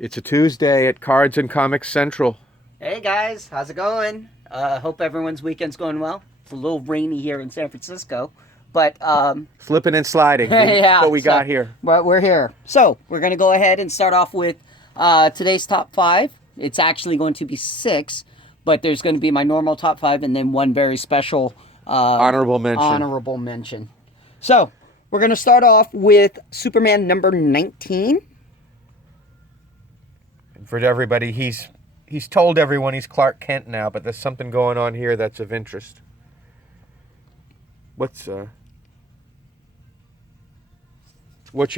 It's a Tuesday at Cards and Comics Central. Hey guys, how's it going? Hope everyone's weekend's going well. It's a little rainy here in San Francisco, but Flipping and sliding. yeah, What we got here. But we're here. So we're gonna go ahead and start off with today's top 5. It's actually going to be 6, but there's going to be my normal top 5 and then one very special Honorable mention. Honorable mention. So we're gonna start off with Superman number 19. For everybody, he's told everyone he's Clark Kent now, but there's something going on here that's of interest. What's your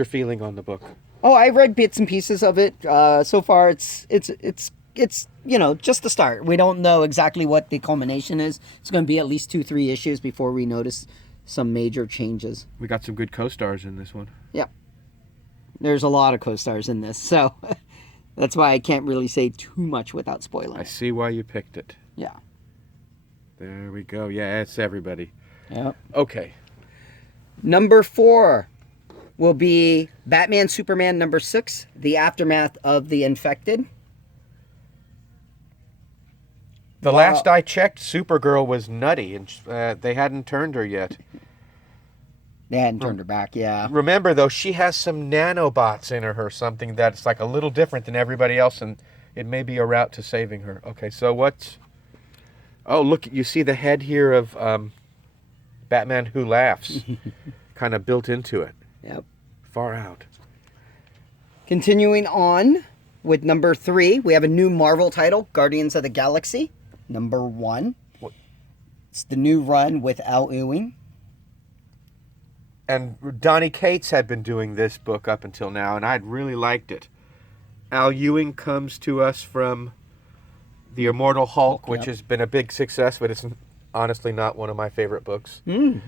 feeling on the book? Oh, I read bits and pieces of it. So far, it's you know, just the start. We don't know exactly what the culmination is. It's going to be at least 2-3 issues before we notice some major changes. We got some good co-stars in this one. Yep. There's a lot of co-stars in this, so that's why I can't really say too much without spoiling. I see why you picked it. Yeah. There we go. Yeah, it's everybody. Yep. Okay. Number 4 will be Batman Superman number 6, The Aftermath of the Infected. The last I checked, Supergirl was nutty, and they hadn't turned her yet. They hadn't turned her back, yeah. Remember, though, she has some nanobots in her or something that's like a little different than everybody else, and it may be a route to saving her. Okay, so what's... Oh, look, you see the head here of Batman Who Laughs kind of built into it. Yep. Far out. Continuing on with number 3, we have a new Marvel title, Guardians of the Galaxy, number 1. What? It's the new run with Al Ewing. And Donny Cates had been doing this book up until now, and I'd really liked it. Al Ewing comes to us from The Immortal Hulk, which has been a big success, but it's honestly not one of my favorite books. So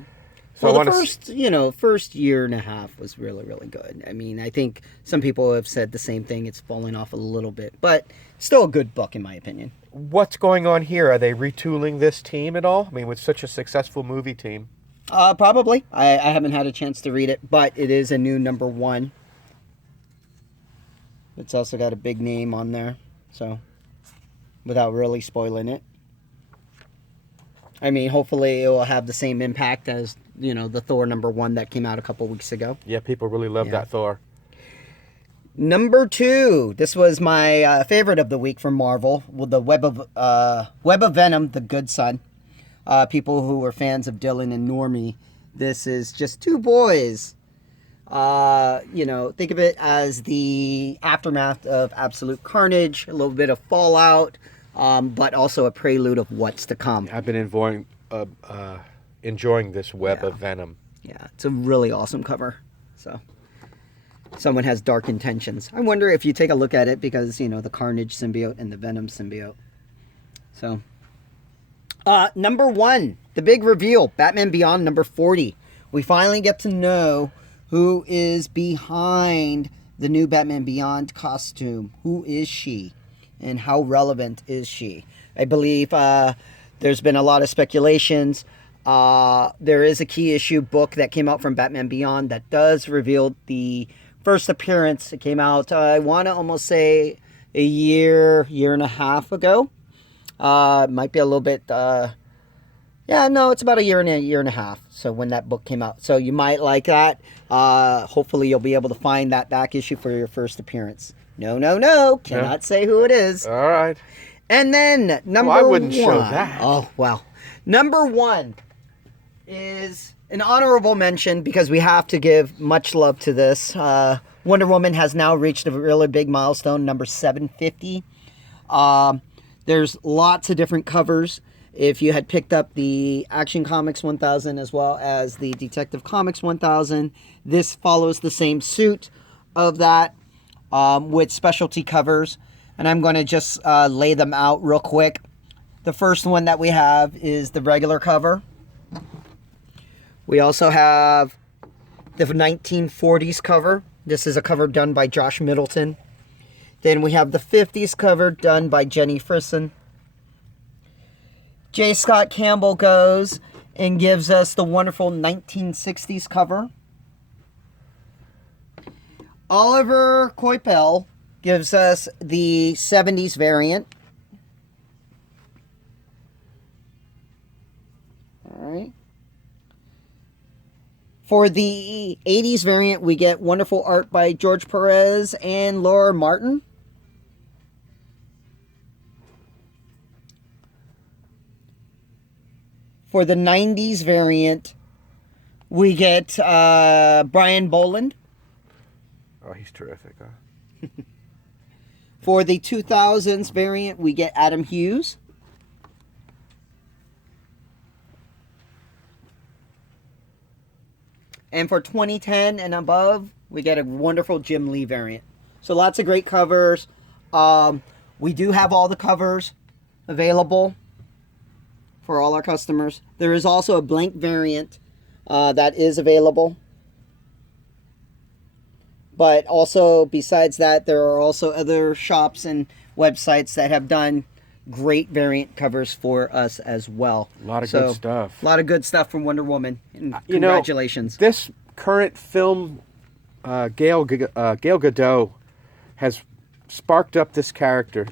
well, the first year and a half was really, really good. I mean, I think some people have said the same thing. It's falling off a little bit, but still a good book in my opinion. What's going on here? Are they retooling this team at all? I mean, with such a successful movie team. Probably. I haven't had a chance to read it, but it is a new number 1. It's also got a big name on there, so without really spoiling it. I mean, hopefully it will have the same impact as, you know, the Thor number 1 that came out a couple weeks ago. Yeah, people really love that Thor. Number 2. This was my favorite of the week from Marvel, with the Web of Venom, The Good Son. People who were fans of Dylan and Normie, this is just 2 boys. You know, think of it as the aftermath of absolute carnage, a little bit of fallout, but also a prelude of what's to come. I've been enjoying this Web of Venom. Yeah, it's a really awesome cover. So, someone has dark intentions. I wonder if you take a look at it, because, you know, the Carnage symbiote and the Venom symbiote. So, number 1, the big reveal, Batman Beyond number 40. We finally get to know who is behind the new Batman Beyond costume. Who is she? And how relevant is she? I believe there's been a lot of speculations. There is a key issue book that came out from Batman Beyond that does reveal the first appearance. It came out, I want to almost say, a year and a half ago. Might be a little bit... it's about a year and a half. So when that book came out. So you might like that. Hopefully you'll be able to find that back issue for your first appearance. No. Cannot say who it is. All right. And then number 1. I wouldn't show that. Oh, well. Number 1 is an honorable mention, because we have to give much love to this. Wonder Woman has now reached a really big milestone, number 750. There's lots of different covers. If you had picked up the Action Comics 1000 as well as the Detective Comics 1000, this follows the same suit of that, with specialty covers. And I'm going to just lay them out real quick. The first one that we have is the regular cover. We also have the 1940s cover. This is a cover done by Josh Middleton. Then we have the 50s cover done by Jenny Frison. J. Scott Campbell goes and gives us the wonderful 1960s cover. Oliver Coipel gives us the 70s variant. All right. For the 80s variant, we get wonderful art by George Perez and Laura Martin. For the 90s variant, we get Brian Boland. Oh, he's terrific, huh? For the 2000s variant, we get Adam Hughes. And for 2010 and above, we get a wonderful Jim Lee variant. So lots of great covers. We do have all the covers available for all our customers. There is also a blank variant that is available. But also, besides that, there are also other shops and websites that have done great variant covers for us as well. A lot of good stuff. A lot of good stuff from Wonder Woman. And You know, congratulations. this current film, Gal Gadot, has sparked up this character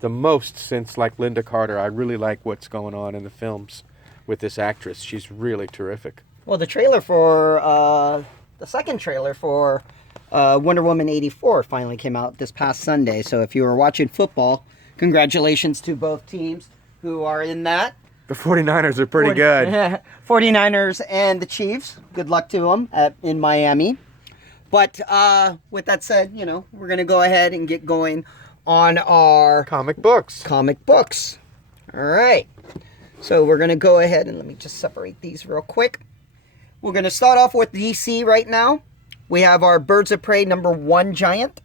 the most since, like, Linda Carter. I really like what's going on in the films with this actress. She's really terrific. Well, the trailer for the second trailer for Wonder Woman 84 finally came out this past Sunday. So if you were watching football, congratulations to both teams who are in that. The 49ers are pretty good. 49ers and the Chiefs. Good luck to them in Miami. But with that said, you know, we're going to go ahead and get going on our Comic books. comic books. All right. So we're going to go ahead and let me just separate these real quick. We're going to start off with DC right now. We have our Birds of Prey #1 Giant.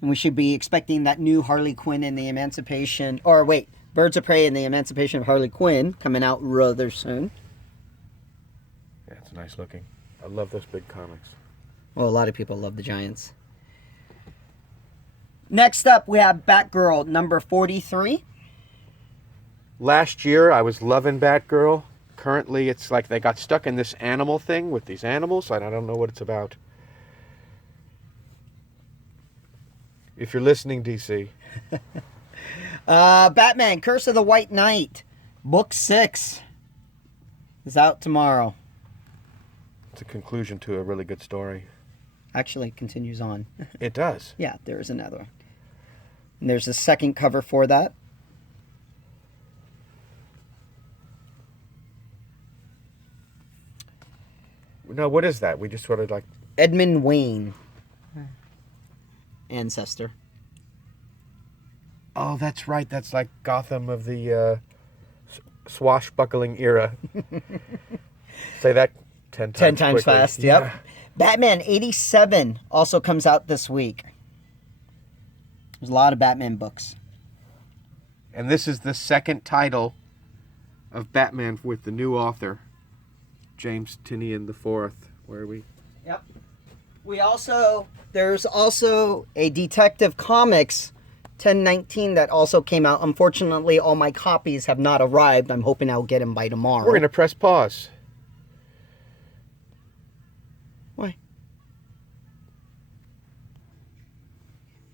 And we should be expecting that new Harley Quinn and the Emancipation, or wait, Birds of Prey and the Emancipation of Harley Quinn coming out rather soon. Yeah, it's nice looking. I love those big comics. Well, a lot of people love the Giants. Next up, we have Batgirl #43. Last year, I was loving Batgirl. Currently, it's like they got stuck in this animal thing with these animals, and I don't know what it's about. If you're listening, DC. Batman, Curse of the White Knight, Book 6 is out tomorrow. It's a conclusion to a really good story. Actually, it continues on. It does. Yeah, there is another one. And there's a second cover for that. No, what is that? We just sort of like... Edmund Wayne. Ancestor. Oh, that's right. That's like Gotham of the swashbuckling era. Say that 10 times 10 times quickly. fast, yep. Yeah. Batman 87 also comes out this week. There's a lot of Batman books. And this is the second title of Batman with the new author, James Tynion IV. Where are we? Yep. There's also a Detective Comics 1019 that also came out. Unfortunately, all my copies have not arrived. I'm hoping I'll get them by tomorrow. We're going to press pause. Why?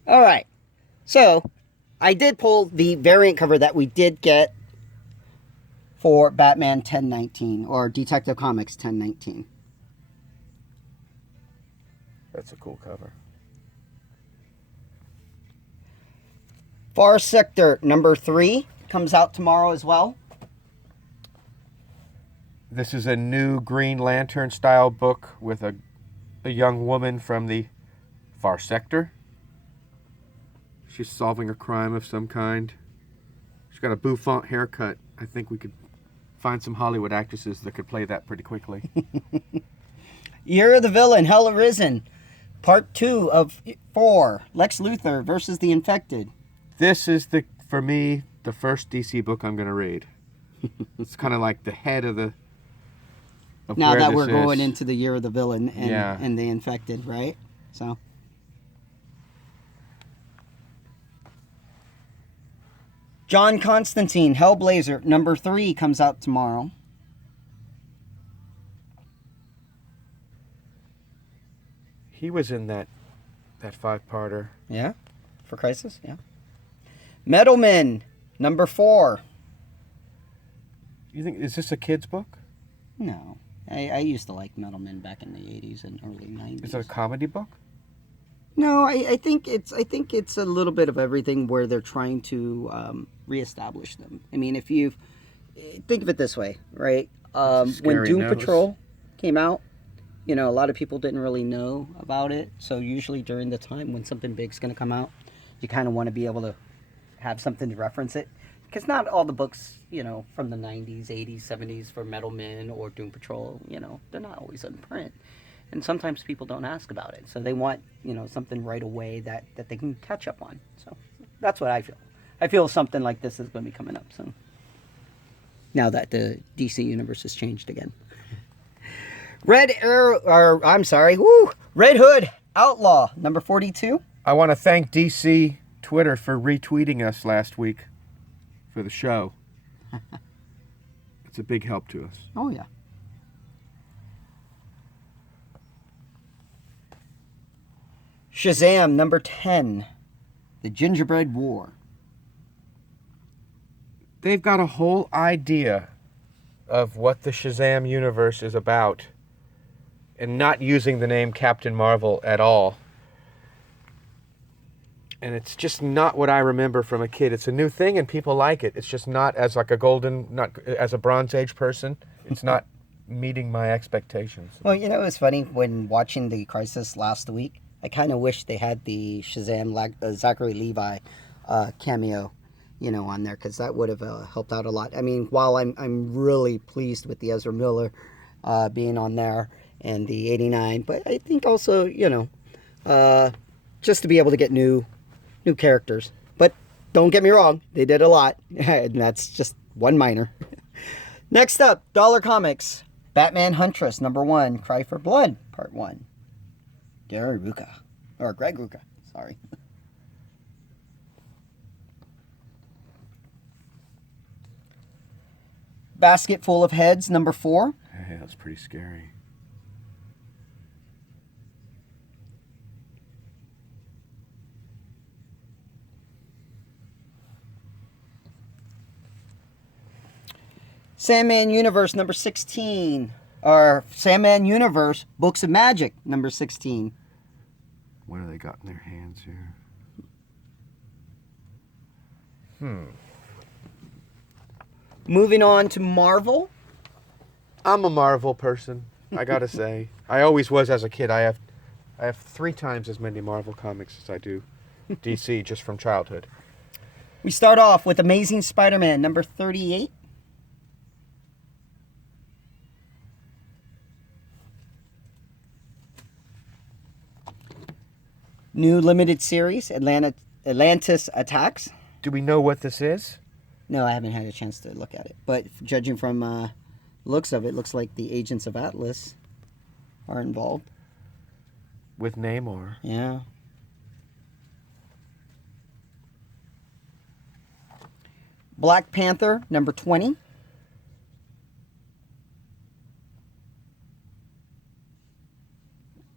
All right. So, I did pull the variant cover that we did get for Batman 1019 or Detective Comics 1019. That's a cool cover. Far Sector #3 comes out tomorrow as well. This is a new Green Lantern style book with a young woman from the Far Sector. She's solving a crime of some kind. She's got a bouffant haircut. I think we could find some Hollywood actresses that could play that pretty quickly. Year of the Villain, Hell Arisen, Part 2 of 4, Lex Luthor versus the Infected. This is, for me, the first DC book I'm going to read. It's kind of like the head of the... Of Now where that this we're going is. into the Year of the Villain and, Yeah. and the Infected, right? So... John Constantine, Hellblazer #3 comes out tomorrow. He was in that 5-parter. Yeah, for Crisis, yeah. Metal Men, number 4. You think, is this a kid's book? No. I used to like Metal Men back in the 80s and early 90s. Is it a comedy book? No, I think it's a little bit of everything where they're trying to reestablish them. I mean, if you think of it this way, right? When Doom Patrol came out, you know, a lot of people didn't really know about it. So usually during the time when something big's going to come out, you kind of want to be able to have something to reference it. Because not all the books, you know, from the 90s, 80s, 70s for Metal Men or Doom Patrol, you know, they're not always in print. And sometimes people don't ask about it. So they want, you know, something right away that they can catch up on. So that's what I feel. I feel something like this is going to be coming up soon. Now that the DC universe has changed again. Red Hood Outlaw, number 42. I want to thank DC Twitter for retweeting us last week for the show. It's a big help to us. Oh, yeah. Shazam, number 10. The Gingerbread War. They've got a whole idea of what the Shazam universe is about and not using the name Captain Marvel at all. And it's just not what I remember from a kid. It's a new thing and people like it. It's just not as like not as a Bronze Age person. It's not meeting my expectations. Well, you know, it was funny when watching the Crisis last week. I kind of wish they had the Shazam Zachary Levi cameo, you know, on there, because that would have helped out a lot. I mean, while I'm really pleased with the Ezra Miller being on there and the 89, but I think also, you know, just to be able to get new characters. But don't get me wrong, they did a lot, and that's just one minor. Next up, Dollar Comics, Batman Huntress, number 1, Cry for Blood, part 1. Greg Rucka, sorry. Basket Full of Heads, number 4. Hey, that's pretty scary. Sandman Universe, number 16. Or Sandman Universe, Books of Magic, number 16. What do they got in their hands here? Moving on to Marvel. I'm a Marvel person, I gotta say. I always was as a kid. I have 3 times as many Marvel comics as I do DC, just from childhood. We start off with Amazing Spider-Man, number 38. New limited series, Atlantis Attacks. Do we know what this is? No, I haven't had a chance to look at it. But judging from looks of it, looks like the Agents of Atlas are involved. With Namor. Yeah. Black Panther, number 20.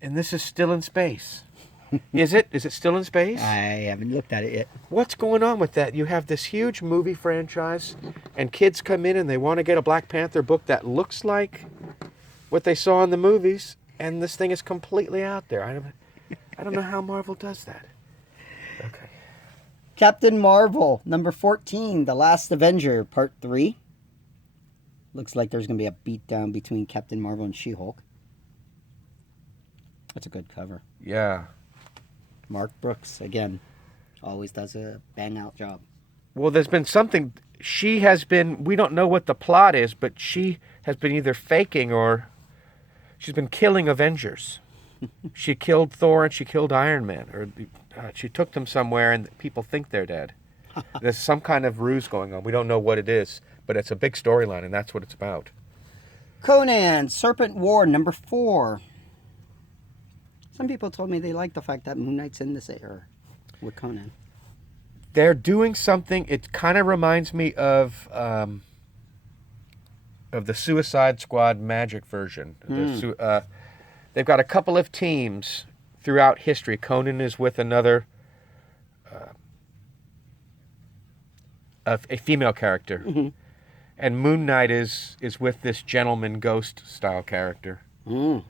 And this is still in space. Is it? Is it still in space? I haven't looked at it yet. What's going on with that? You have this huge movie franchise, and kids come in and they want to get a Black Panther book that looks like what they saw in the movies, and this thing is completely out there. I don't know how Marvel does that. Okay. Captain Marvel, number 14, The Last Avenger, part 3. Looks like there's going to be a beatdown between Captain Marvel and She-Hulk. That's a good cover. Yeah. Mark Brooks, again, always does a bang-out job. Well, there's been something. She has been, we don't know what the plot is, but she has been either faking or she's been killing Avengers. She killed Thor and she killed Iron Man. Or she took them somewhere and people think they're dead. There's some kind of ruse going on. We don't know what it is, but it's a big storyline and that's what it's about. Conan, Serpent War, number 4. Some people told me they like the fact that Moon Knight's in this era with Conan. They're doing something. It kind of reminds me of the Suicide Squad Magic version. They've got a couple of teams throughout history. Conan is with another, a female character. Mm-hmm. And Moon Knight is with this gentleman ghost style character. Mm.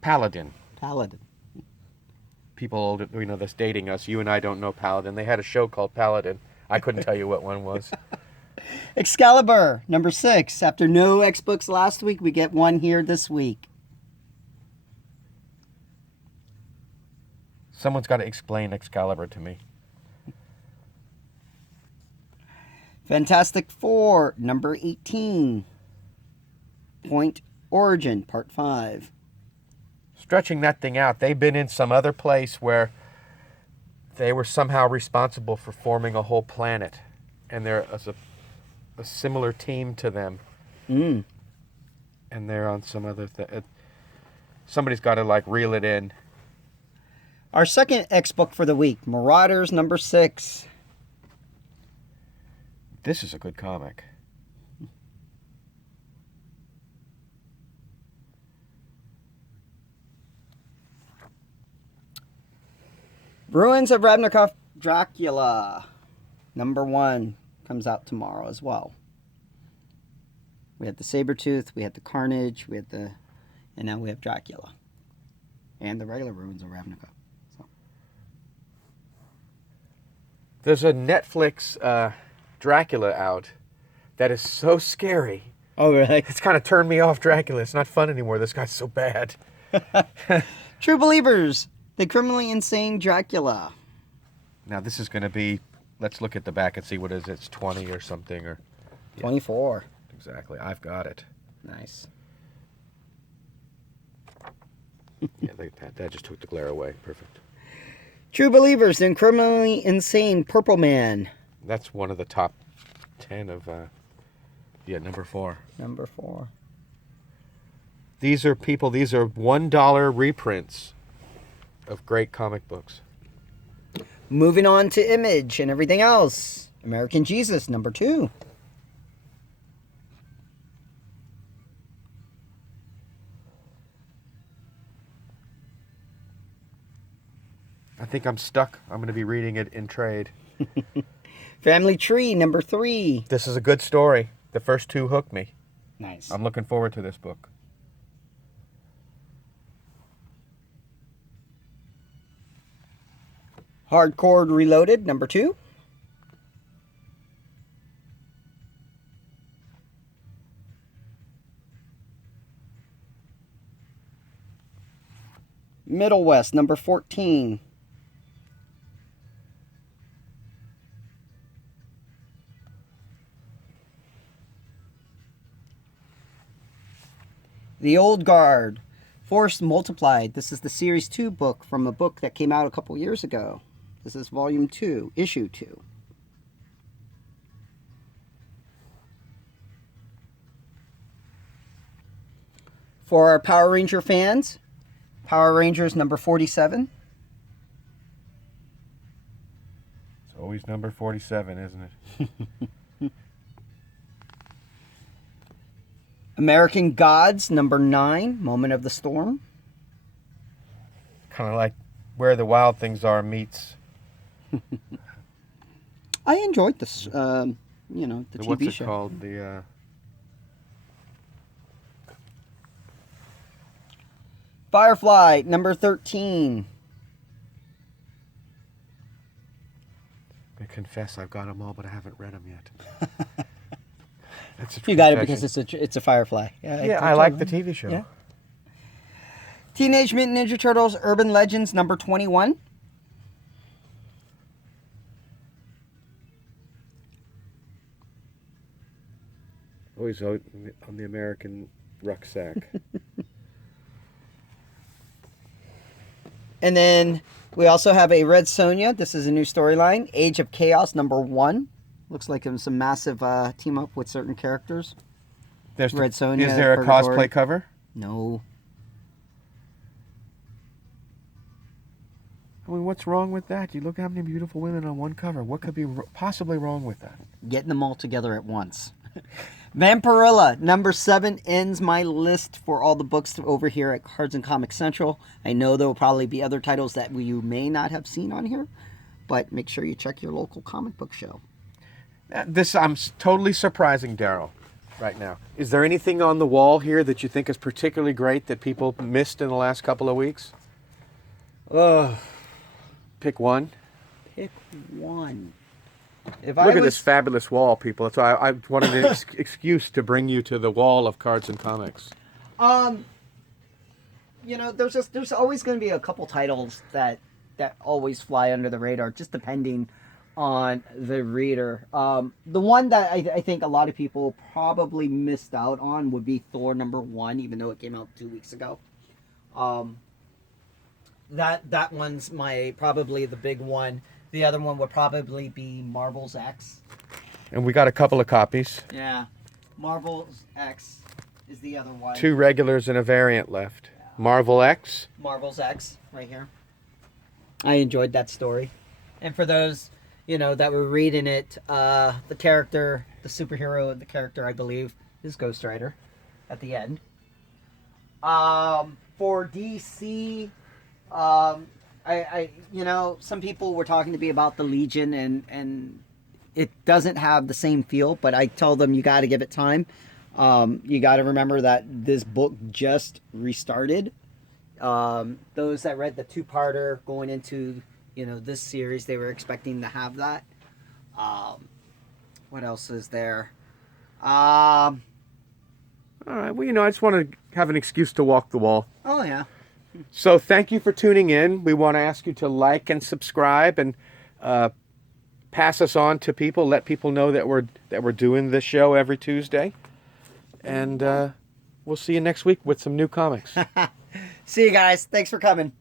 Paladin. Paladin. People, that's dating us. You and I don't know Paladin. They had a show called Paladin. I couldn't tell you what one was. Excalibur, number 6. After no X books last week, we get one here this week. Someone's got to explain Excalibur to me. Fantastic Four, number 18. Point Origin, part 5. Stretching that thing out, they've been in some other place where they were somehow responsible for forming a whole planet. And they're a similar team to them. Mm. And they're on some other thing. Somebody's got to, reel it in. Our second X book for the week, Marauders, number 6. This is a good comic. Ruins of Ravnica Dracula, number 1, comes out tomorrow as well. We had the Sabretooth, we had the Carnage, and now we have Dracula. And the regular Ruins of Ravnica. So. There's a Netflix Dracula out that is so scary. Oh, really? It's kind of turned me off Dracula. It's not fun anymore. This guy's so bad. True Believers, the criminally insane Dracula. Now this is going to be, let's look at the back and see what it is. It's 20 or something. Or 24. Exactly. I've got it. Nice. Yeah, that just took the glare away. Perfect. True Believers, the criminally insane Purple Man. That's one of the top 10 of, number 4. Number 4. These are $1 reprints of great comic books. Moving on to Image and everything else. American Jesus, number 2. I think I'm stuck. I'm going to be reading it in trade. Family Tree, number 3. This is a good story. The first 2 hooked me. Nice. I'm looking forward to this book. Hardcore Reloaded, number 2. Middle West, number 14. The Old Guard, Force Multiplied. This is the Series 2 book from a book that came out a couple years ago. This is Volume 2, Issue 2. For our Power Ranger fans, Power Rangers number 47. It's always number 47, isn't it? American Gods number 9, Moment of the Storm. Kind of like Where the Wild Things Are meets... I enjoyed this, the TV what's it show. called? The... Firefly, number 13. I confess I've got them all, but I haven't read them yet. That's a You got it confession. because it's a Firefly. Yeah, I like the TV show. Yeah. Teenage Mutant Ninja Turtles Urban Legends, number 21. Always on the American rucksack. And then we also have a Red Sonja. This is a new storyline. Age of Chaos, number 1. Looks like there's some massive team up with certain characters. Red Sonja. Is there a Purgatory. cosplay cover? No. I mean, what's wrong with that? You look how many beautiful women on one cover. What could be possibly wrong with that? Getting them all together at once. Vampirilla, number 7, ends my list for all the books over here at Cards and Comics Central. I know there will probably be other titles that you may not have seen on here, but make sure you check your local comic book show. I'm totally surprising Daryl right now. Is there anything on the wall here that you think is particularly great that people missed in the last couple of weeks? Pick one. Pick one. Look at this fabulous wall, people. So I wanted an excuse to bring you to the wall of Cards and Comics. There's always going to be a couple titles that always fly under the radar, just depending on the reader. The one that I think a lot of people probably missed out on would be Thor number 1, even though it came out 2 weeks ago. That one's probably the big one. The other one would probably be Marvel's X. And we got a couple of copies. Yeah. Marvel's X is the other one. 2 regulars and a variant left. Marvel X. Marvel's X, right here. I enjoyed that story. And for those, that were reading it, the superhero, the character, I believe, is Ghost Rider at the end. For DC, some people were talking to me about the Legion, and it doesn't have the same feel, but I tell them you got to give it time. You got to remember that this book just restarted. Those that read the 2-parter going into, this series, they were expecting to have that. What else is there? All right. Well, I just want to have an excuse to walk the wall. Oh, yeah. So thank you for tuning in. We want to ask you to like and subscribe and pass us on to people. Let people know that we're doing this show every Tuesday. And we'll see you next week with some new comics. See you guys. Thanks for coming.